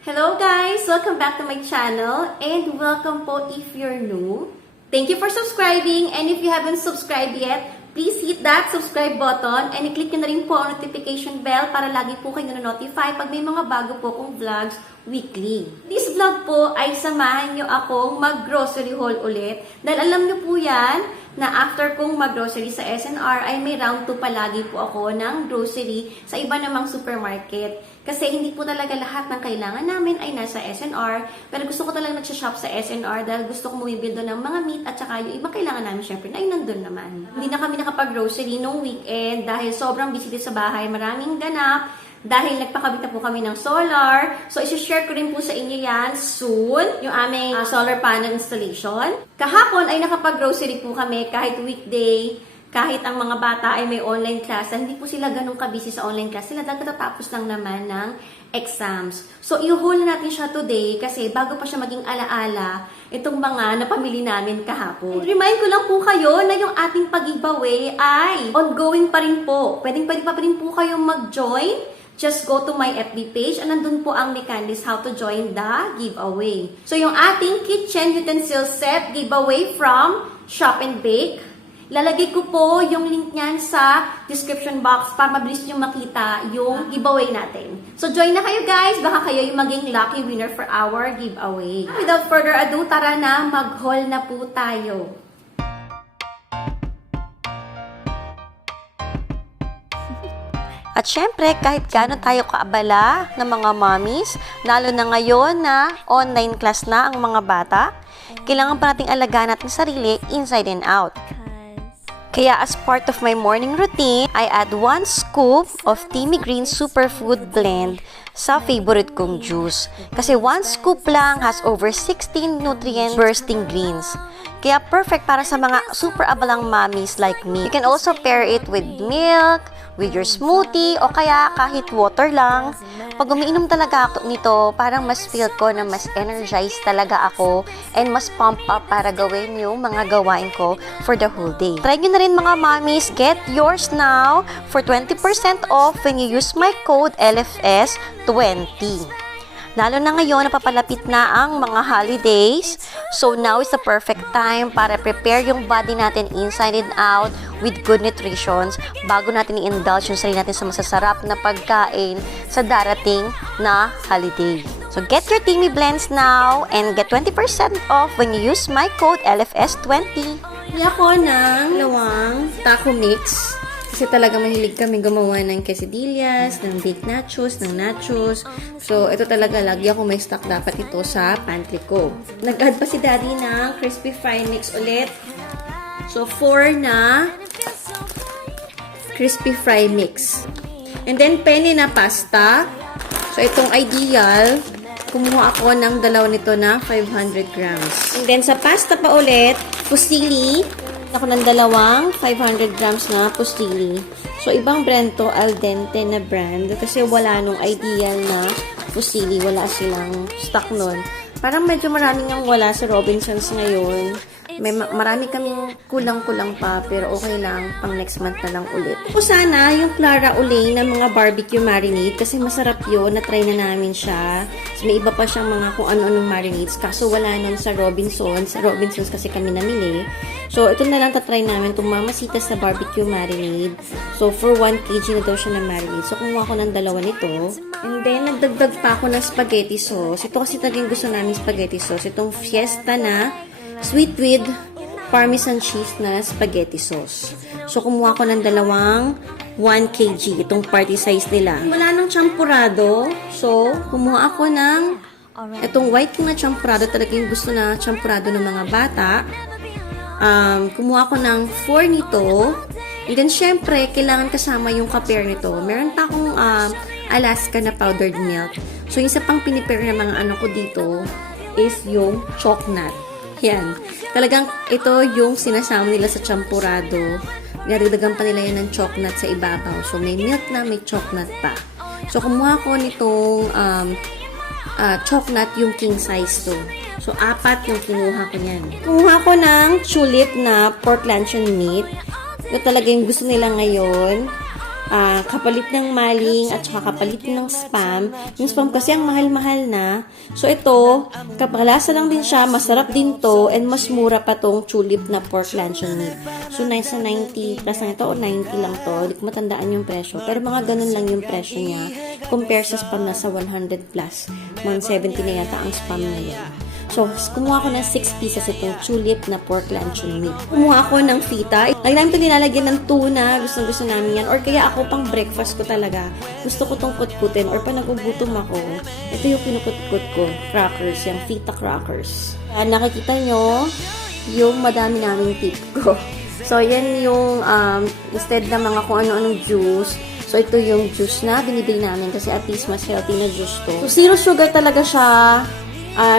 Hello guys! Welcome back to my channel and welcome po if you're new. Thank you for subscribing, and if you haven't subscribed yet, please hit that subscribe button and i-click nyo na rin po ang notification bell para lagi po kayo na-notify pag may mga bago po kong vlogs weekly. This vlog po ay samahan nyo akong mag-grocery haul ulit dahil alam nyo po yan na after kong mag-grocery sa SNR ay may round 2 palagi po ako ng grocery sa iba namang supermarket. Kasi hindi po talaga lahat ng kailangan namin ay nasa SNR. Pero gusto ko talaga nagsashop sa SNR dahil gusto ko bumibili doon ng mga meat at saka yung ibang kailangan namin syempre ay nandun naman. Hindi na kami nakapag-grocery nung weekend dahil sobrang busy dito sa bahay. Maraming ganap. Dahil nagpakabit na po kami ng solar. So, isi-share ko rin po sa inyo yan soon, yung aming solar panel installation. Kahapon ay nakapag-grocery po kami kahit weekday, kahit ang mga bata ay may online class. Hindi po sila ganun kabisi sa online class. Sila dahil katatapos lang naman ng exams. So, i-haul natin siya today kasi bago pa siya maging alaala, itong mga napamili namin kahapon. Remind ko lang po kayo na yung ating pag-giveaway ay ongoing pa rin po. Pwede pa rin po kayong mag-join. Just go to my FB page and nandun po ang mechanics how to join the giveaway. So, yung ating kitchen utensil set giveaway from Shop and Bake. Lalagay ko po yung link niyan sa description box para mabilis nyo makita yung giveaway natin. So, join na kayo guys. Baka kayo yung maging lucky winner for our giveaway. Without further ado, tara na, mag-haul na po tayo. At syempre, kahit gaano tayo kaabala ng mga mommies, lalo na ngayon na online class na ang mga bata, kailangan pa nating alagaan natin sarili inside and out. Kaya as part of my morning routine, I add 1 scoop of Timmy Green Superfood Blend sa favorite kong juice. Kasi 1 scoop lang has over 16 nutrient-bursting greens. Kaya perfect para sa mga super abalang mommies like me. You can also pair it with milk, with your smoothie, o kaya kahit water lang. Pag umiinom talaga ako nito, parang mas feel ko na mas energized talaga ako and mas pump up para gawin yung mga gawain ko for the whole day. Try nyo na rin mga mommies, get yours now for 20% off when you use my code LFS20. Lalo na ngayon, napapalapit na ang mga holidays. So now is the perfect time para prepare yung body natin inside and out with good nutrition bago natin i-indulge yung sarili natin sa masasarap na pagkain sa darating na holiday. So get your Timmy Blends now and get 20% off when you use my code LFS20. Bili ako ng dalawang taco mix. Kasi talaga mahilig kami gumawa ng quesadillas, ng baked nachos, ng nachos. So, ito talaga, lagi ako may stock dapat ito sa pantry ko. Nag-add pa si Daddy ng crispy fry mix ulit. So, 4 na crispy fry mix. And then, penne na pasta. So, itong ideal, kumuha ako ng dalawa nito na 500 grams. And then, sa pasta pa ulit, fusilli. Ako ng dalawang 500 grams na fusilli. So, ibang brand to, al dente na brand. Kasi wala nung ideal na fusilli. Wala silang stock nun. Parang medyo maraming ang wala sa Robinsons ngayon. Marami kaming kulang-kulang pa, pero okay lang, pang next month na lang ulit. O sana, yung Clara Olay na mga barbecue marinade, kasi masarap yun, na-try na namin siya. So, may iba pa siyang mga kung ano-anong marinades, kaso wala nun sa Robinsons. Sa Robinsons kasi kami namili. So, ito na lang tatry namin, itong Mamacita's na barbecue marinade. So, for 1 kg na daw siya na marinade. So, kumuha ko ng dalawa nito. And then, nagdagdag pa ako ng spaghetti sauce. Ito kasi talagang gusto namin spaghetti sauce. Itong Fiesta na sweet with parmesan cheese na spaghetti sauce. So, kumuha ko ng dalawang 1 kg. Itong party size nila. Wala nang champurado. So, kumuha ako ng itong white na champurado. Talaga yung gusto na champurado ng mga bata. Kumuha ko ng 4 nito. And then, syempre, kailangan kasama yung ka-pair nito. Meron pa akong Alaska na powdered milk. So, yung isa pang pinipair na mga ano ko dito is yung chocolate. Yan. Talagang ito yung sinasama nila sa champurado. Dinadagdagan pa nila yan ng chocolate sa ibabaw. So, may milk na, may chocolate pa. So, kumuha ko nitong chocolate yung king size to. So, 4 yung kinuha ko niyan. Kumuha ko ng tulip na pork luncheon meat. Ito talaga yung gusto nila ngayon. kapalit ng maling at saka kapalit ng spam. Yung spam kasi ang mahal-mahal na. So ito, kapalasa lang din siya, masarap din to, and mas mura pa tong tulip na pork luncheon meat. So nasa 90 plus lang ito o 90 lang to. Hindi ko matandaan yung presyo. Pero mga ganun lang yung presyo niya. Compare sa spam na sa 100 plus. Mga 70 na yata ang spam na yun. So, kumuha ko ng 6 pieces itong tulip na pork luncheon meat. Kumuha ako ng feta. Lagi namin ito nilalagyan ng tuna. Gusto namin yan. Or kaya ako pang breakfast ko talaga. Gusto ko itong kutkutin. Or pa nagugutom ako, ito yung pinukutkut ko. Crackers. Yung feta crackers. Nakikita nyo yung madami naming tip ko. So, yan yung instead na mga kung ano-anong juice. So, ito yung juice na binibili namin kasi at least mas healthy na juice to. So, zero sugar talaga siya.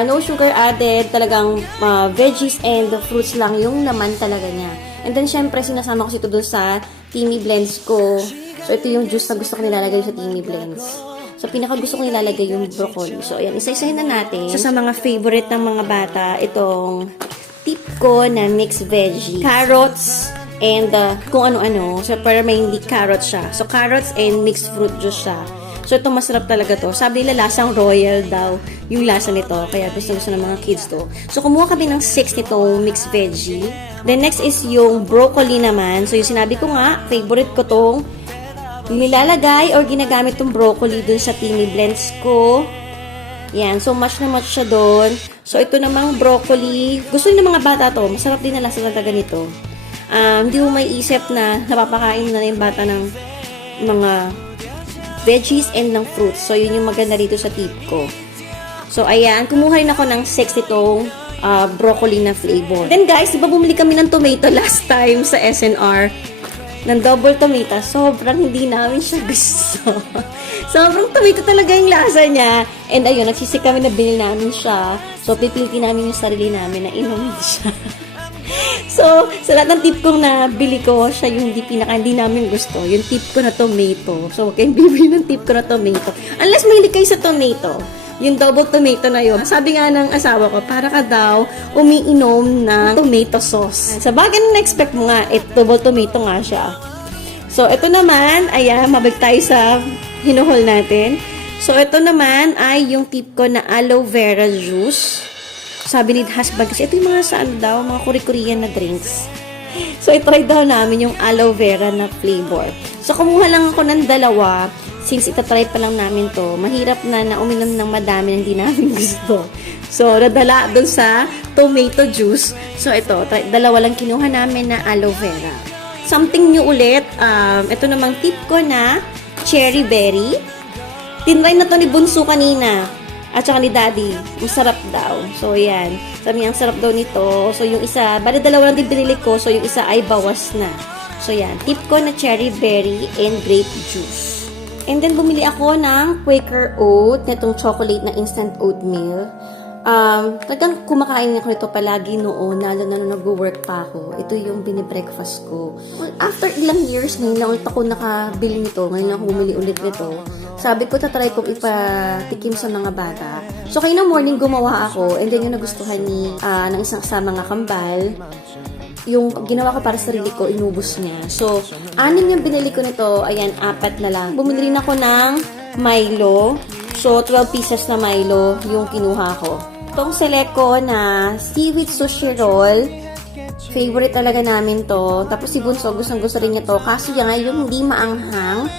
No sugar added, talagang veggies and fruits lang yung laman talaga niya. And then, syempre, sinasama ko ito doon sa Timmy Blends ko. So, ito yung juice na gusto ko nilalagay sa Timmy Blends. So, pinaka gusto ko nilalagay yung broccoli. So, ayan, isa-isahin na natin. So, sa mga favorite ng mga bata, itong tip ko na mixed veggie. Carrots and kung ano-ano. So, para may hindi carrots siya. So, carrots and mixed fruit juice siya. So, ito masarap talaga to. Sabi nila, lasang royal daw yung lasa nito. Kaya gusto ng mga kids to. So, kumuha kami ng 6 nitong mixed veggie. Then, next is yung broccoli naman. So, yung sinabi ko nga, favorite ko tong nilalagay or ginagamit tong broccoli dun sa Timmy Blends ko. Yan. So, match na match siya dun. So, ito namang broccoli. Gusto ng mga bata to. Masarap din na lasa talaga nito. Hindi mo may isip na napapakain na yung bata ng mga veggies and ng fruits. So, yun yung maganda dito sa tip ko. So, ayan. Kumuha rin ako ng 6 itong broccoli na flavor. Then, guys, diba bumili kami ng tomato last time sa SNR? Ng double tomato. Sobrang hindi namin siya gusto. Sobrang tomato talaga yung lasa niya. And, ayun, nagsisik kami na binili namin siya. So, pipilti namin yung sarili namin na inumin siya. So, sa lahat ng tip kong nabili ko, siya yung hindi namin gusto. Yung tip ko na tomato. So, huwag kayong bibili ng tip ko na tomato. Unless mahilig kayo sa tomato. Yung double tomato na yun. Sabi nga ng asawa ko, para ka daw umiinom ng tomato sauce. Sa bagay na na-expect mo nga, double tomato nga siya. So, ito naman, ayan, mabalik tayo sa hinuhol natin. So, ito naman ay yung tip ko na aloe vera juice. Sabi ni husband kasi ito yung mga saan daw, mga Korean na drinks. So, itry daw namin yung aloe vera na flavor. So, kumuha lang ako ng dalawa. Since itatry pa lang namin to, mahirap na uminom ng madami na hindi namin gusto. So, nadala dun sa tomato juice. So, ito, dalawa lang kinuha namin na aloe vera. Something new ulit. Ito namang tip ko na cherry berry. Tinry na to ni Bunso kanina. At saka ni Daddy, masarap daw. So, yan. Sabi niya, ang sarap daw nito. So, yung isa, bali dalawa lang din binili ko. So, yung isa ay bawas na. So, yan. Tip ko na cherry berry and grape juice. And then, bumili ako ng Quaker Oat, netong chocolate na instant oatmeal. Talagang kumakain ako nito palagi noon, lalo na nung nag-work pa ako. Ito yung binibreakfast ko. Well, after ilang years, ngayon lang ulit ako nakabili nito. Ngayon lang ako bumili ulit nito. Sabi ko, tatry kong ipatikim sa mga bata. So, kayo na morning gumawa ako, and then yung nagustuhan ng isang kasama nga kambal, yung ginawa ko para sa sarili ko, inubos niya. So, 6 yung binili ko nito, ayan, 4 na lang. Bumili rin ako ng Milo. So, 12 pieces na Milo yung kinuha ko. Itong select ko na seaweed sushi roll. Favorite talaga namin to. Tapos si Bunso, gustong-gusto rin niya to. Kaso yan nga, yung hindi maanghang.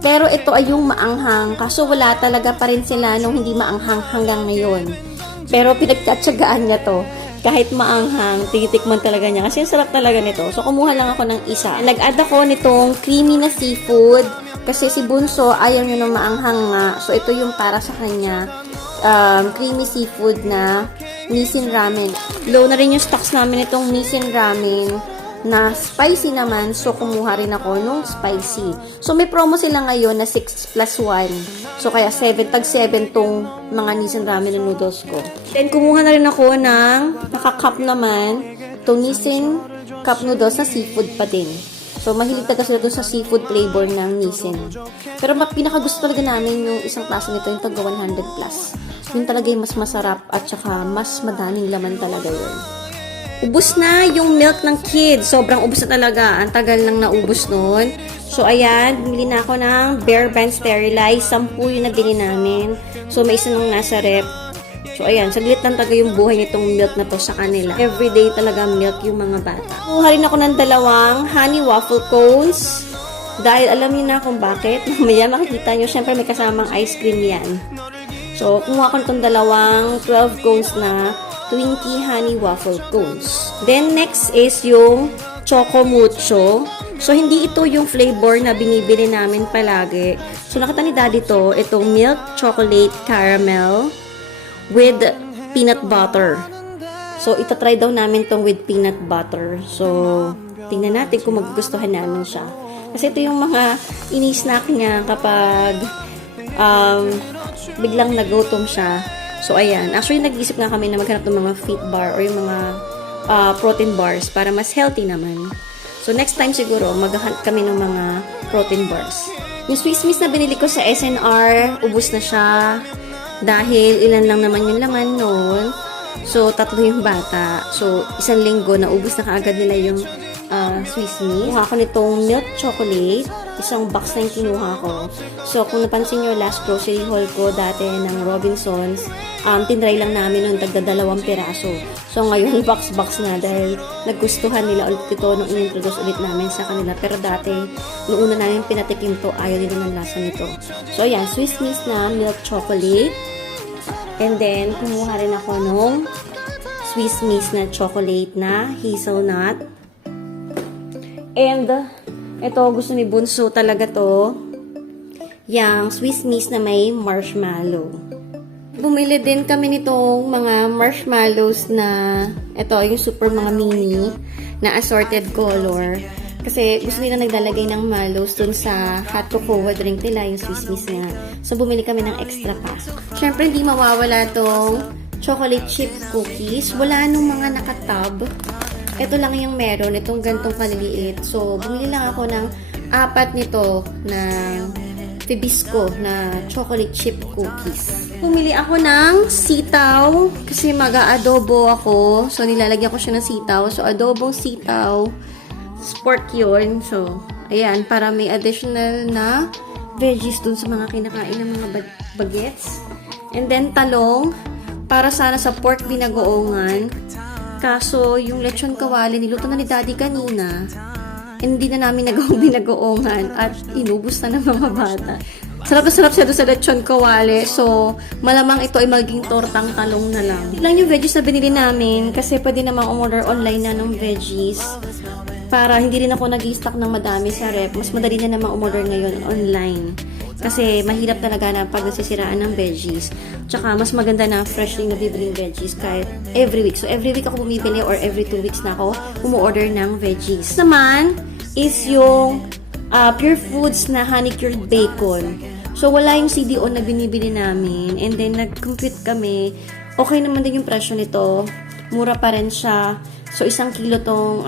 Pero ito ay yung maanghang. Kaso wala talaga pa rin sila nung hindi maanghang hanggang ngayon. Pero pinagtatsagaan niya to. Kahit maanghang, titikman talaga niya. Kasi ang sarap talaga nito. So, kumuha lang ako ng isa. Nag-add ako nitong creamy na seafood. Kasi si Bunso, ayaw niya ng maanghang nga. So, ito yung para sa kanya. Creamy seafood na Nissin ramen. Low na rin yung stocks namin itong Nissin ramen na spicy naman. So, kumuha rin ako nung spicy. So, may promo sila ngayon na 6 plus 1. So, kaya 7 tong mga Nissin ramen na noodles ko. Then, kumuha na rin ako ng naka-cup naman. Itong Nissin cup noodles na seafood pa din. So, mahilig talaga sila doon sa seafood flavor ng Nissin. Pero, pinakagusto talaga namin yung isang klase nito, yung taga 100 plus. Yun talaga yung mas masarap at saka mas madaming laman talaga yun. Ubus na yung milk ng kids. Sobrang ubus na talaga. Ang tagal nang naubos nun. So, ayan, bumili na ako ng Bear Brand Sterilize. 10 yung nabili namin. So, may isa nung nasa rep. So, ayan, saglit lang talaga yung buhay nitong milk na to sa kanila. Everyday talaga milk yung mga bata. Kuha rin ako ng 2 honey waffle cones. Dahil alam niyo na kung bakit. Mamaya makikita nyo, syempre may kasamang ice cream yan. So, kumuha ko nitong 12 cones na Twinkie honey waffle cones. Then, next is yung Choco Mucho. So, hindi ito yung flavor na binibili namin palagi. So, nakita ni Daddy to, itong milk chocolate caramel with peanut butter. So, itatry daw namin tong with peanut butter. So, tingnan natin kung magugustuhan namin siya. Kasi ito yung mga ini-snack niya kapag biglang nagutom siya. So, ayan. Actually, nag-isip nga kami na maghanap ng mga fit bar or yung mga protein bars para mas healthy naman. So, next time siguro, maghahanap kami ng mga protein bars. Yung Swiss Miss na binili ko sa SNR, ubus na siya. Dahil ilan lang naman yung laman noon. So, 3 yung bata. So, 1 linggo na ubus na kaagad nila yung Swiss Miss. Kuha ko nitong milk chocolate. Isang box na yung kinuha ko. So, kung napansin nyo, last grocery haul ko dati ng Robinsons, tinry lang namin nung tagda 2 piraso. So, ngayon, box-box na dahil nagustuhan nila ulit ito nung in-introduce ulit namin sa kanila. Pero dati, nung una namin pinatikim to, ayaw nila ng lasa nito. So, ayan, Swiss Miss na milk chocolate. And then, kumuha rin ako nung Swiss Miss na chocolate na hazelnut. And, ito, gusto ni Bunso talaga to. Yang Swiss Miss na may marshmallow. Bumili din kami nitong mga marshmallows na, ito, yung super mga mini na assorted color. Kasi gusto nila naglalagay ng mallows dun sa hot cocoa drink nila, yung Swiss Miss nga. So, bumili kami ng extra pa. Siyempre, hindi mawawala tong chocolate chip cookies. Wala nung mga nakatab. Ito lang yung meron, itong gantong kaliliit. So, bumili lang ako ng 4 nito na Fibisco na chocolate chip cookies. Bumili ako ng sitaw kasi mag-aadobo ako. So, nilalagyan ko siya ng sitaw. So, adobong sitaw. Sport yun. So, ayan, para may additional na veggies dun sa mga kinakain ng mga bagets. And then, talong. Para sana sa pork binagoongan. Kaso, yung lechon kawali, niluto na ni Daddy kanina. Hindi na namin nagawang binagoongan at inubos na ng mga bata. Sarap na sarap siya doon sa lechon kawali. So, malamang ito ay magiging tortang talong na lang. Ito lang yung veggies na binili namin kasi pwede namang umorder online na ng veggies. Para hindi rin ako nag-i-stock ng madami sa rep. Mas madali na namang umorder ngayon online. Kasi mahirap talaga na pag nasisiraan ng veggies. Tsaka mas maganda na fresh yung nabibiling veggies kahit every week. So every week ako bumibili or every 2 weeks na ako umu-order ng veggies. Naman is yung Pure Foods na honey cured bacon. So wala yung CDO na binibili namin. And then nag-compute kami. Okay naman din yung presyo nito. Mura pa rin siya. So 1 kilo tong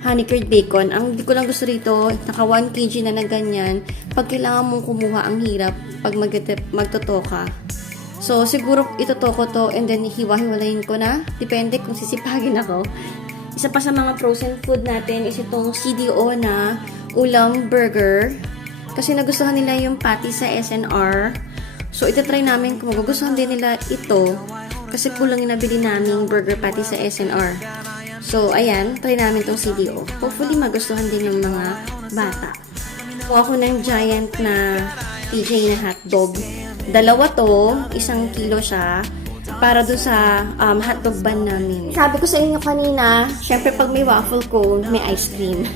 honey cured bacon. Ang di ko lang gusto rito, naka 1 kg na ganyan. Pag kailangan mong kumuha, ang hirap pag magtotoo ka. So, siguro itotoko to and then hiwa-hiwalayin ko na. Depende kung sisipagin ako. Isa pa sa mga frozen food natin is itong CDO na ulam burger. Kasi nagustuhan nila yung patty sa SNR. So, itatry namin kung magugustuhan din nila ito. Kasi kulang yung nabili naming burger patty sa SNR. So, ayan, try namin tong CDO. Hopefully, magustuhan din ng mga bata. Kuha ako ng giant na TJ na hotdog. 2 to, 1 kilo siya, para doon sa hotdog bun namin. Sabi ko sa inyo kanina, syempre pag may waffle cone, may ice cream.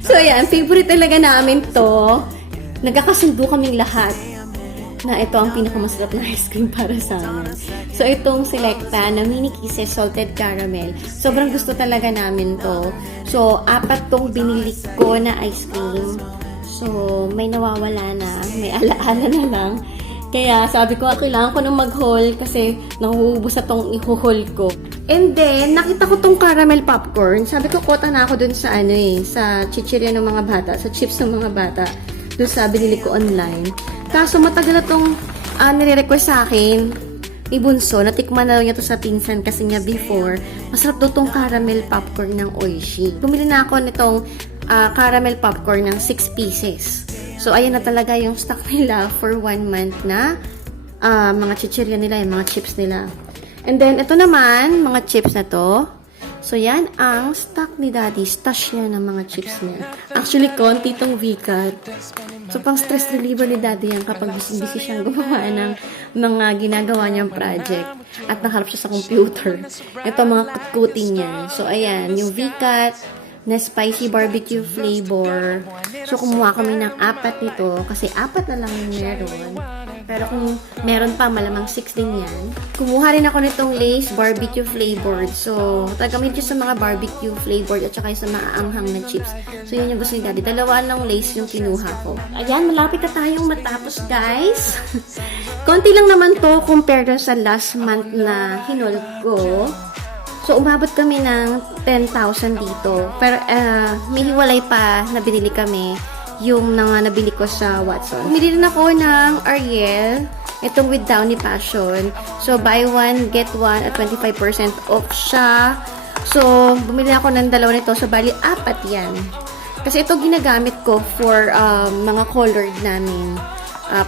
So, ayan, favorite talaga namin to. Nagkakasundo kaming lahat na ito ang pinakamasarap na ice cream para sa amin. So, itong Selecta na mini kisses salted caramel. Sobrang gusto talaga namin to. So, 4 tong binili ko na ice cream. So, may nawawala na. May alaala na lang. Kaya, sabi ko, kailangan ko nang mag-haul kasi nahuhubos na tong i-haul ko. And then, nakita ko tong caramel popcorn. Sabi ko, kota na ako dun sa sa chichirya ng mga bata, sa chips ng mga bata. Dun sa binili ko online. Kaso matagal na itong nire-request sa akin ni Bunso. Natikman na niya to sa pinsan kasi niya before. Masarap daw itong caramel popcorn ng Oishi. Bumili na ako nitong caramel popcorn ng 6 pieces. So, ayan na talaga yung stock nila for 1 month na mga chichirya nila, yung mga chips nila. And then, ito naman, mga chips na to. So, yan ang stock ni Daddy. Stash niya ng mga chips niya. Actually, konti itong VCAT. So, pang stress reliever ni Daddy yan kapag busy siyang gumawa ng mga ginagawa niyang project. At naharap siya sa computer. Ito, mga kutkuting niya. So, ayan, yung VCAT na spicy barbecue flavor. So, kumuha kami ng 4 nito kasi 4 na lang yung meron. Pero kung meron pa, malamang 6 din yan. Kumuha rin ako nitong Lay's barbecue flavored. So, tagamit siya sa mga barbecue flavored at saka sa maaanghang na chips. So, yun yung gusto ni Daddy. 2 lang Lay's yung kinuha ko. Ayan, malapit na tayong matapos, guys. Konti lang naman to compared sa last month na hinol ko. So, umabot kami ng 10,000 dito. Pero, may hiwalay pa na binili kami. Yung nabili ko sa Watson. Bumili rin ako ng Ariel. Itong with Downy Passion. So, buy one, get one at 25% off siya. So, bumili ako ng 2 nito. So, bali, 4 yan. Kasi ito ginagamit ko for mga colored namin.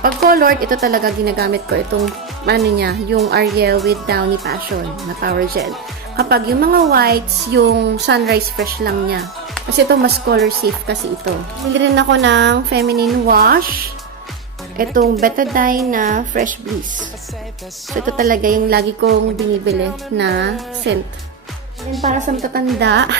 Pag colored, ito talaga ginagamit ko. Itong, yung Ariel with Downy Passion na Power Gel. Kapag yung mga whites, yung Sunrise Fresh lang niya. Kasi ito, mas color safe kasi ito. Bili rin ako ng feminine wash. Itong Betadine na Fresh Bliss. So, ito talaga yung lagi kong binibili na scent. Yan para sa matatanda.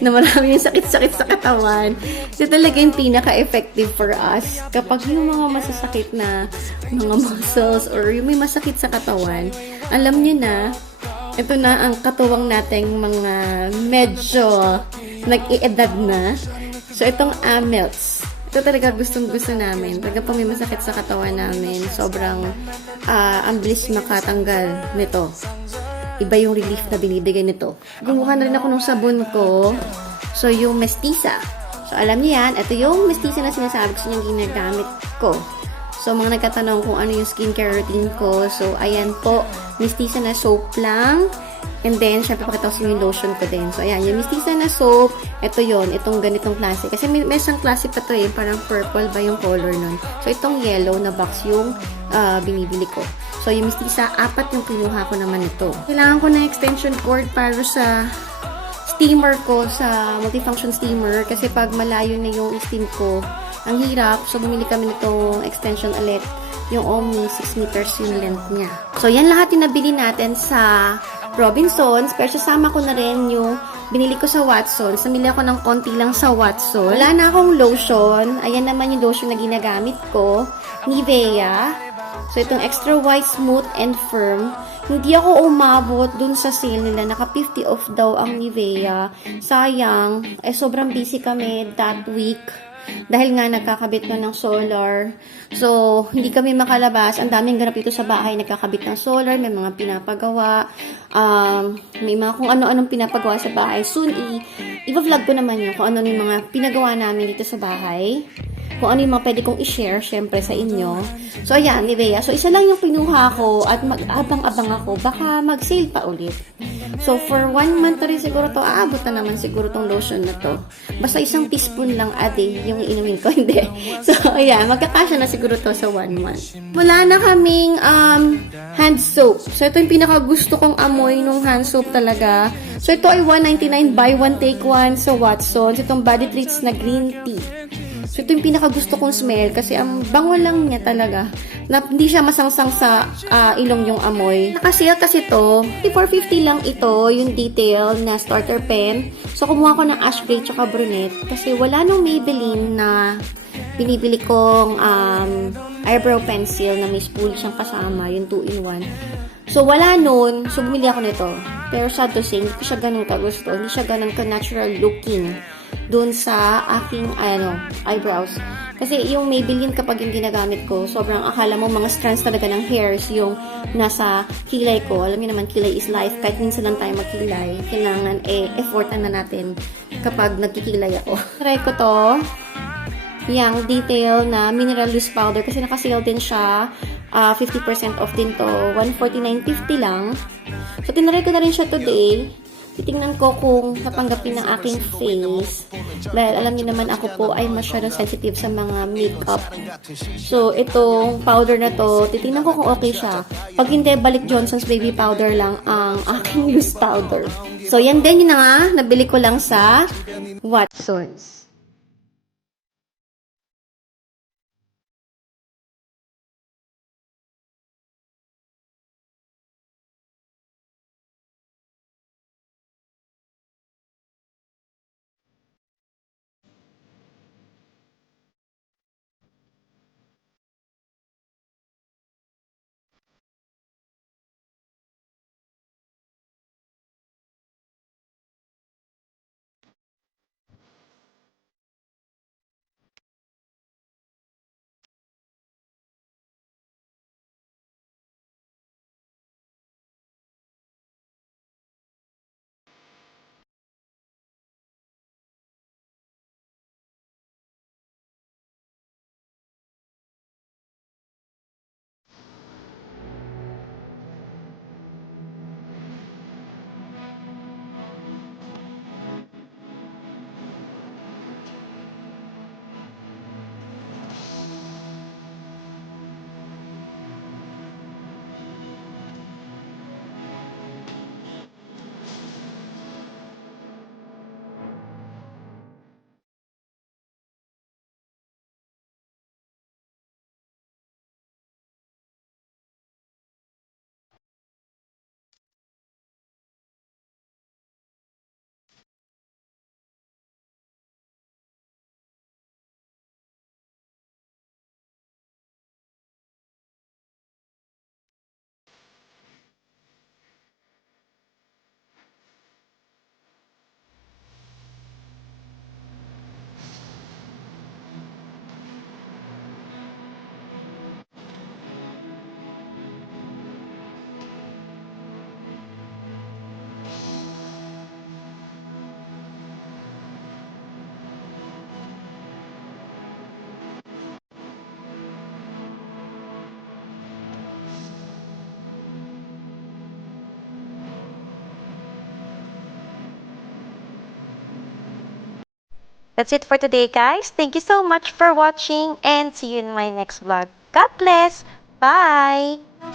Na marami yung sakit-sakit sa katawan. Ito talaga yung pinaka-effective for us. Kapag yung mga masasakit na mga muscles or yung may masakit sa katawan, alam nyo na, ito na ang katuwang nating mga medyo nag-iedad na. So, itong Amelts. Ito talaga gustong-gusto namin. Talaga pag may masakit sa katawan namin, sobrang ang bilis makatanggal nito. Iba yung relief na binibigay nito. Gumawa na rin ako ng sabon ko. So, yung Mestiza. So, alam niyo yan. Ito yung Mestiza na sinasabi ko sa inyo ginagamit ko. So, mga nagtatanong kung ano yung skincare routine ko. So, ayan po. Mestiza na soap lang. And then, syempre, pakita ko sa inyo yung lotion ko din. So, ayan. Yung Mestiza na soap. Ito yon, itong ganitong klase. Kasi may isang klase pa to eh. Parang purple ba yung color nun. So, itong yellow na box yung binibili ko. So, yung Mestiza, 4 yung kinuha ko naman ito. Kailangan ko ng extension cord para sa steamer ko, sa multifunction steamer. Kasi pag malayo na yung steam ko, ang hirap. So, bumili kami nitong extension ulit. Yung Omni, 6 meters yung length niya. So, yan lahat yung nabili natin sa Robinsons. Pero sasama ko na rin yung binili ko sa Watsons. Namili ako ng konti lang sa Watsons. Wala na akong lotion. Ayan naman yung lotion na ginagamit ko. Nivea. So, itong Extra White, Smooth and Firm. Hindi ako umabot dun sa sale nila. Naka 50 off daw ang Nivea. Sayang. Sobrang busy kami that week. Dahil nga nagkakabit na ng solar. So, hindi kami makalabas. Ang daming ganap dito sa bahay. Nagkakabit ng solar. May mga pinapagawa. May mga kung ano-anong pinapagawa sa bahay. Soon, i-vlog ko naman yun kung ano yung mga pinagawa namin dito sa bahay. Kung ano yung mga pwede kong i-share, syempre, sa inyo. So, ayan, Nivea. So, isa lang yung pinuha ko at mag-abang-abang ako. Baka mag-sale pa ulit. So, for 1 month na rin siguro to, aabot na naman siguro tong lotion na to. Basta isang teaspoon lang a day yung iinumin ko. Hindi. So, ayan, magkakasya na siguro to sa 1 month. Wala na kaming hand soap. So, ito yung pinaka-gusto kong amoy nung hand soap talaga. So, ito ay $1.99 buy one take one sa Watsons. Itong Body Treats na green tea. So, ito yung pinaka-gusto kong smell kasi ang bango lang niya talaga. Na, hindi siya masangsang sa ilong yung amoy. Nakasale kasi to. $4.50 lang ito, yung detail na starter pen. So, kumuha ko ng ash gray tsaka brunette. Kasi wala nung Maybelline na binibili kong eyebrow pencil na may spool siyang kasama, yung 2-in-1. So, wala nun. So, bumili ako nito. Pero sad to say, hindi ko siya ganun kagusto. Hindi siya ganun ka-natural looking dun sa aking eyebrows. Kasi yung Maybelline kapag yung ginagamit ko, sobrang akala mo mga strands talaga ng hairs yung nasa kilay ko. Alam niyo naman, kilay is life. Kahit minsan lang tayo magkilay, kailangan effortan na natin kapag nagkikilay ako. Try ko to. Yung detail na mineral loose powder kasi nakasale din siya. 50% off din to. $149.50 lang. So, tinry ko na rin siya today. titingnan ko kung tatanggapin ng aking face. Dahil alam niyo naman ako po ay masyadong sensitive sa mga makeup. So, itong powder na to, titingnan ko kung okay siya. Pag hindi, balik Johnson's Baby Powder lang ang aking loose powder. So, yan din yun na nga. Nabili ko lang sa Watsons. That's it for today, guys. Thank you so much for watching and see you in my next vlog. God bless. Bye!